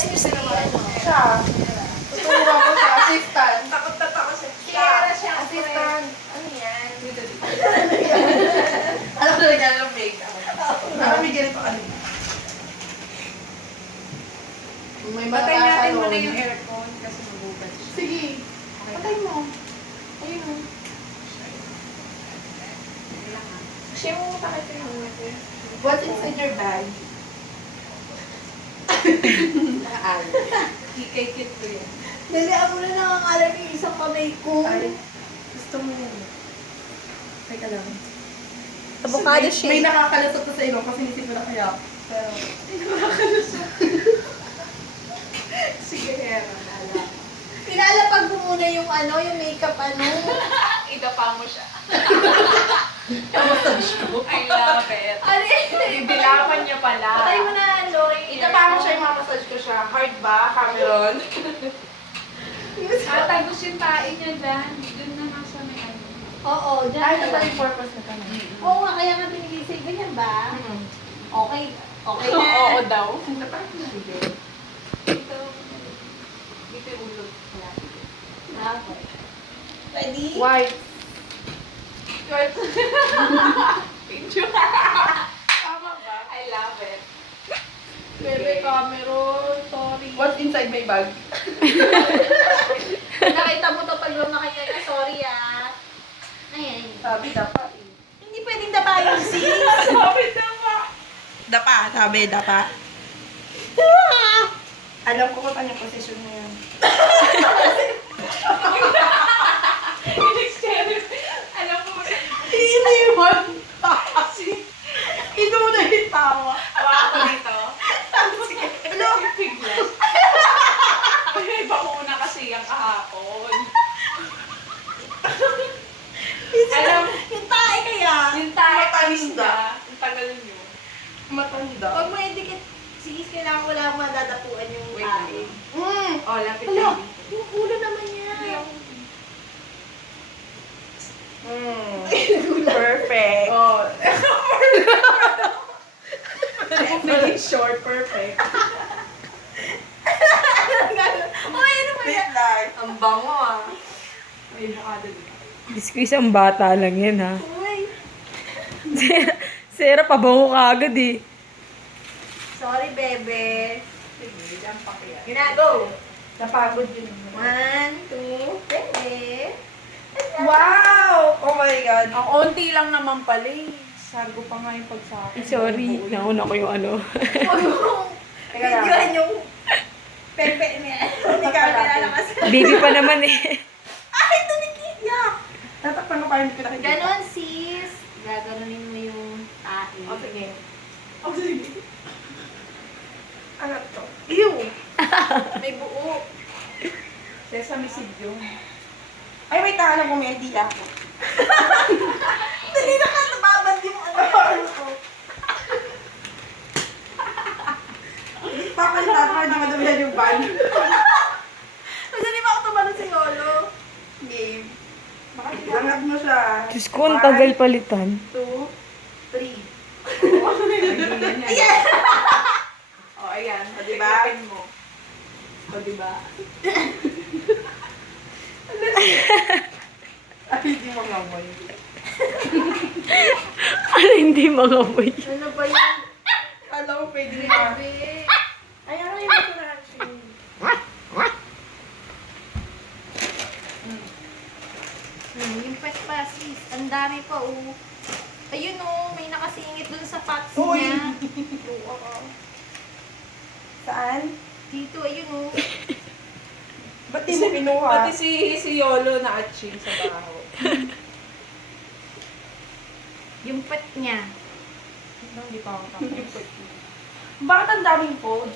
Siya. Tuturuan ko siya. Assistant. Takot na takot siya. Kaya siya. Assistant. Ano yan? Alam ko na nagkala ng makeup. Parang may ganito ano. May Patay natin salon. muna yung aircon kasi magugat siya. Sige. Patay mo. Ayun o. Siya mo takit yung helmet. What's inside your bag? Naan. Kikay-kit ko yan. Dali ako na nangangalan yung isang kamay ko. Ay, gusto mo yan. Teka lang. Avocado May shake. nakakalusot ko sa ilong kasi nisip ko na kaya. Pero, Sige, Hera. Nala. Pinalapag mo muna yung ano, yung makeup ano. Idapa mo siya. massage ko. I love it. Ano yun? Bibilawan niya pala. Patay mo na, Lori. Itapa mo siya yung massage ko siya. Hard ba, Cameron? Tagos yung tae niya dyan. Doon na nasa may ano. Oo, dyan. Ay, ito pala yung purpose na kami. Oo nga, kaya nga pinigisave. Ganyan ba? Okay. Okay na. Oo daw. Itapa mo na video. Dito. Dito yung ulo. Okay. Ready? White. Picture. Tama ba? I love it. Bebe Cameron, sorry. What's inside my bag? Nakita mo to pag nakita ka, sorry ah. Ayan. Sabi, dapa. Hindi pwedeng dapayin, sis. Sabi na ba? Dapa, sabi, dapa. Alam ko kung anong position na yan. Alam mo ba? Hindi man. Kasi, ito mo na yung tawa. Hawa ko dito. Hello? Bigla. Ay, bakuna kasi yung kahapon. Alam, Yung tae kaya. yung tayo Matanda. Yung tagal nyo. Matanda. Pag may dikit, sis, kailangan wala akong madadapuan yung Wait tae. Mm. Oh, lapit Hala, lang. yung ulo naman niya. Mm. Perfect. Oh. Naging short, perfect. Uy, ano ba yan? Wait lang. Ang bango ah. May bukado dito. Biskis ang bata lang yan, ha? Uy. Sera, pabango ka agad, eh. Sorry, bebe. Sige, dyan pa kaya. Ginago. Napagod yun. 1, 2, bebe. Wow! Oh my God. Ang onti lang naman pala eh. Sargo pa nga yung pagsakin. Sorry, nauna ko yung ano. Huwag mong Teka lang. videohan yung pepe niya. Hindi ka nilalakas. Baby pa naman, eh. Ay, tumikiyak! Tatakpan mo pa yung pinakikita. Ganon, sis. Gaganunin mo yung tae. O, sige. O, sige. Ano to? Ew! May buo. Sesame seed yun. Ay, wait, alam ko may idea ako. Dali na ka, nababad yung ano ko. Papalitan para di madamihan yung van. Dali ba ako tumalon si Lolo? Game. Angat mo siya. Diyos ko, ang tagal palitan. 2, 3. Ayan! O, oh, ayan. O, diba? Tiklapin mo. O, diba? Ay, hindi mo ngamoy. Ano hindi mga boy? Ano ba yun? Alam mo, pwede na. Bebe. Ay, ano yung masurahan siya? Yung pet pa, sis. Ang dami pa, oh. Ayun, oh. May nakasingit dun sa pats Uy! niya. Saan? Dito, ayun, oh. Ba't di mo kinuha? Pati si Yolo na atching sa baho. Yung pet niya. Hindi pa ako tapos. Bakit ang daming folds?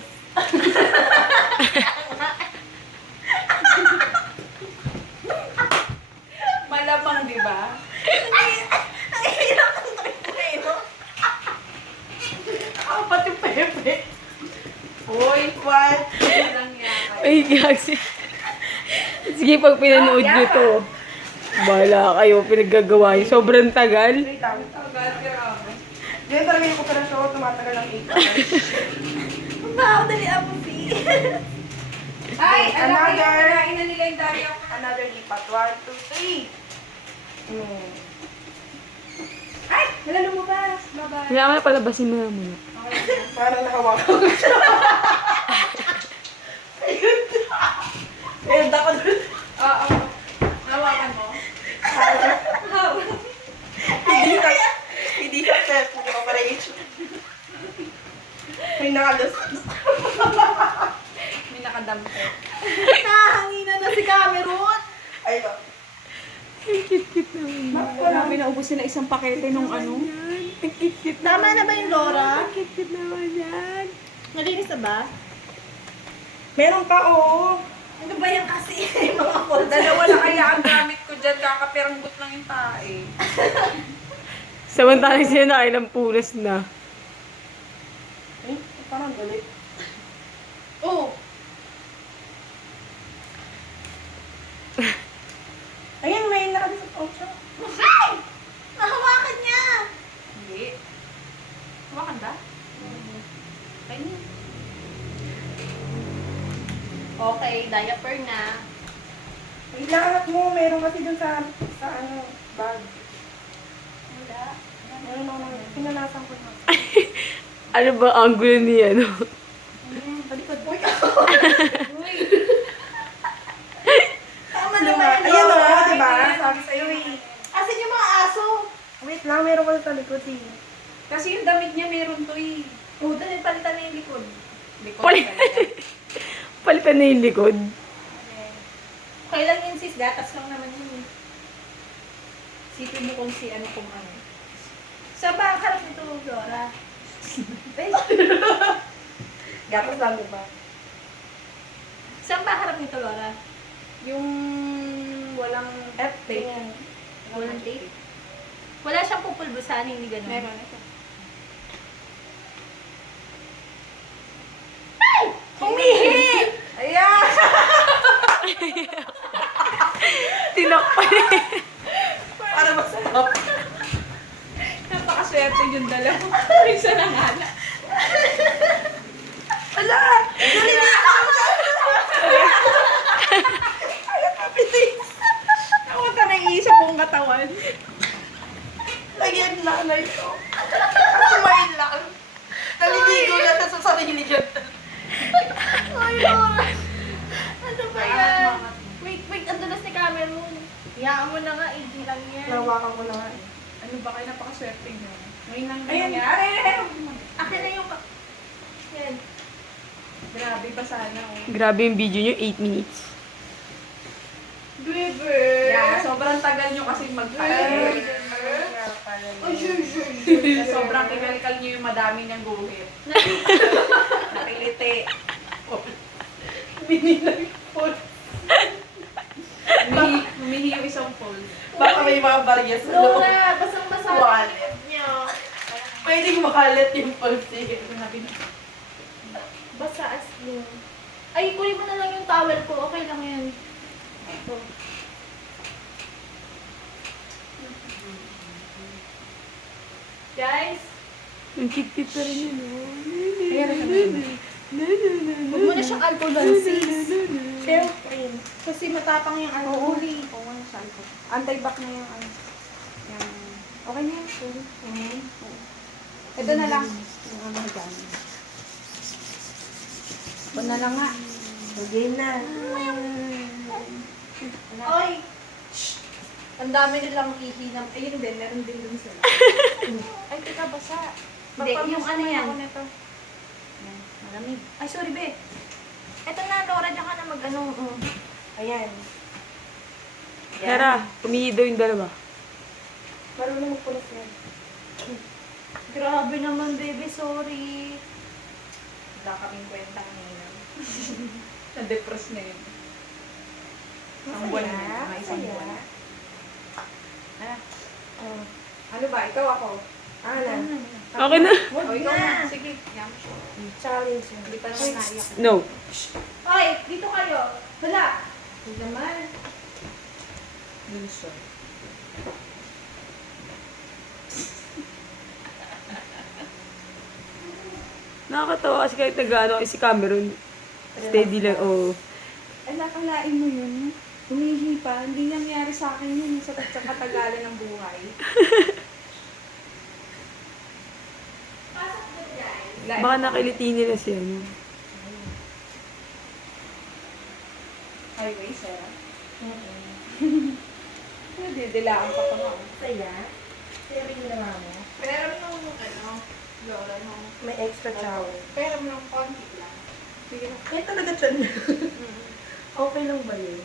Malamang, di ba? Ang hirap ng treno. Ako pati pepe. Uy, What? lang yan. Ay, gasi. Sige, pag pinanood nyo to, bahala kayo, pinaggagawa nyo. Sobrang tagal. Wait lang. Agad, grabe. Ganyan talaga yung operasyon, tumatagal ng 8 hours. Wow, dali ako, sis. Ay, alam ko yung Another. kinain na nila yung Daria. Another lipat. 1, 2, 3. Ay, wala lumabas. Bye-bye. Kaya nga palabasin mo na muna. Okay na. Parang nakawakan ko siya. Ayun, dapat doon. Oo. Nawakan mo. Hindi successful yung operation. May nakalas. May nakadampo. Nahanginan na si Cameron. Ayun. Ang cute-cute naman. Grabe, naubos sila isang pakete nung ano. Ang cute-cute Tama na ba yung Laura? Ang cute-cute naman yan. Nalinis na ba? Meron pa, oo. Ano ba yan kasi? Mga folder. Dalawa na kaya ang gamit ko dyan. Kakapiranggot lang yung tae. Samantalang sila nakailang punas na. Eh, parang galit. Oh, Ayun, may nakalis sa siya. ay! Nahawakan niya! Hindi. Hawakan ba? Okay niya. Okay, diaper na. Ilahat mo, meron kasi dun sa ano, bag. Wala. Meron ako nang pinanasan ko na. Ano ba ang angulo ni ano? Palikod. Uy! Tama Diba? naman yun, Ayun o, Laura. diba? Sabi sa'yo eh. Asan yung mga aso? Wait lang, meron ko sa likod eh. Kasi yung damit niya meron to eh. Oh, doon yung palitan na yung likod. Likod Pali- talaga. Palitan na yung likod. Okay lang yun sis, gatas lang naman yun eh. Sipin mo kung si ano kung ano. Saan ba ang harap nito, Laura? Ay, Gatas lang, diba? saan ba harap nito, Laura? Yung walang tape. Ayan. Walang tape? Wala siyang pupulbusan, hindi ganun. Meron ito. Humihi! Ayan! Tinakpan Para masarap. Napakaswerte yung dalawa. Isa na nga na. Ala! Nalilito ko na! Ako ka naiisa pong katawan. Lagyan lang na ito. Kumain lang. Naliligo na siya sa sarili niya. Ay, Laura! Ano ba yan? Angat-mangat. Wait, ang dulas ni Cameron. Iyaan mo na nga, hindi lang yan. Nawakan ko na nga eh. Ano ba kayo napakaswerte niyo? Ngayon lang Ayan. nangyari. Akin na yung... Yan. Grabe pa sana oh. Grabe yung video nyo, 8 minutes. Bebe! Yeah, sobrang tagal nyo kasi mag-time. Sobrang kinalkal nyo yung madami niyang guhit. Nakiliti. Binilang food. Humihi yung isang fold. Baka may mga barya sa loob. Laura, basang-basa ang Wallet. likod niya. Pwedeng makalat yung pulse. Sabi na. Basa as in. Ay, kunin mo na lang yung towel ko. Okay lang yan. Ito. Guys, Ang cute-cute pa rin yun, oh. huwag mo na siyang alcohol, sis. Siyempre. Kasi matapang yung alcohol. Oo nga, saan ko. Anti-back na yung ano. Yung... Okay na yun. Sorry. Ito na lang. Yung ano dyan. Ito na lang nga. Lagay na. Oy! Ang dami nilang hihinam. Ayun din, meron din dun sila. Ay, teka, basa. Hindi, yung ano yan. Ako nito. Yan, malamig. Ay, sorry, be. Eto na, Laura, dyan ka na mag-ano. Ayan. Tara, umihi daw yung dalawa. Marunong magpunas yan. Grabe naman, baby. Sorry. Wala kaming kwenta kanina. Na-depress na yun. Isang buwan na yun. Mga isang buwan. Ah, Oh. ano ba? Ikaw ako. Ana. Okay na. O, ikaw na. Sige. Yan. Challenge. Hindi pa naman naiyak. No. Oy, dito kayo. Hala. Hindi naman. Minsan. Nakakatawa kasi kahit nag-ano si Cameron. Steady lang, oo. Ay, nakalain mo yun. Humihi pa. Hindi nangyari sa akin yun sa katagalan ng buhay. Baka nakiliti nila siya. No? Highway, sir. Didilaan pa pa nga. Saya. Saya rin ginawa mo. Pero nung Lola, nung May extra towel. pero nung konti lang. Sige na. Kaya talaga dyan. Okay lang ba yun?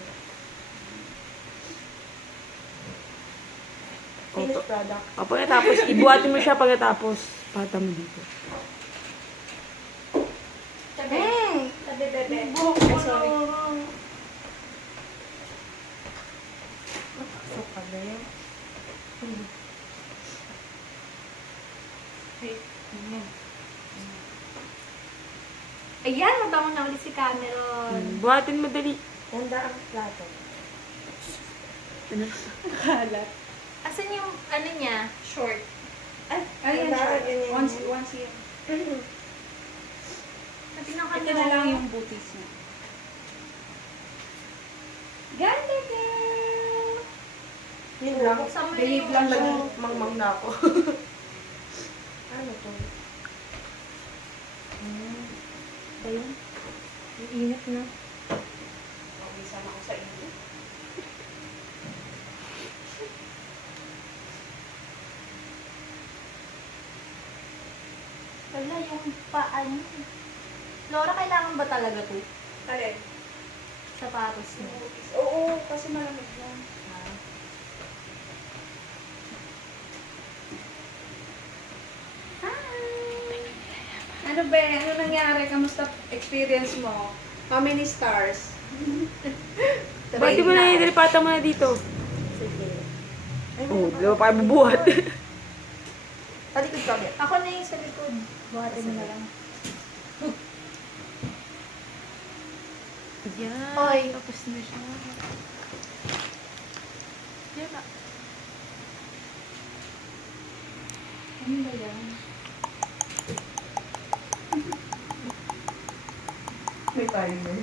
Finished product. O, pagkatapos, ibuhatin mo siya pagkatapos. Pata mo dito. Tabi. Tabi, bebe. Ay, sorry. Nakasok ka ba yun? Ayan, mabango na ulit si Cameron. Buhatin mo dali. Handa ang plato. Kalat. Asan yung, ano niya, short? Ay, Ayan siya. Once yun. Tingnan ko Ito na lang yung butis niya. Ganda girl! Yun lang. Buksan mo Babe yung lang ano. siya. Mangmang na ako. Ano to? Ayun. Ang init na. Okay, sama ko sa inyo. Wala, yung paan. Laura, kailangan ba talaga to? Alin? Sapatos mo. Oo, kasi malamig yan. Ano ba? Ano nangyari? Kamusta experience mo? How many stars? Buhatin mo na yun, pata mo na dito. Sige. Ay, Oh, dalawa pa bubuhat. Talikod ka ulit. Ako na yung sa likod. Buhatin mo na lang. Yan. Oy. Tapos na siya. Yan na. Ano ba yan? May timer.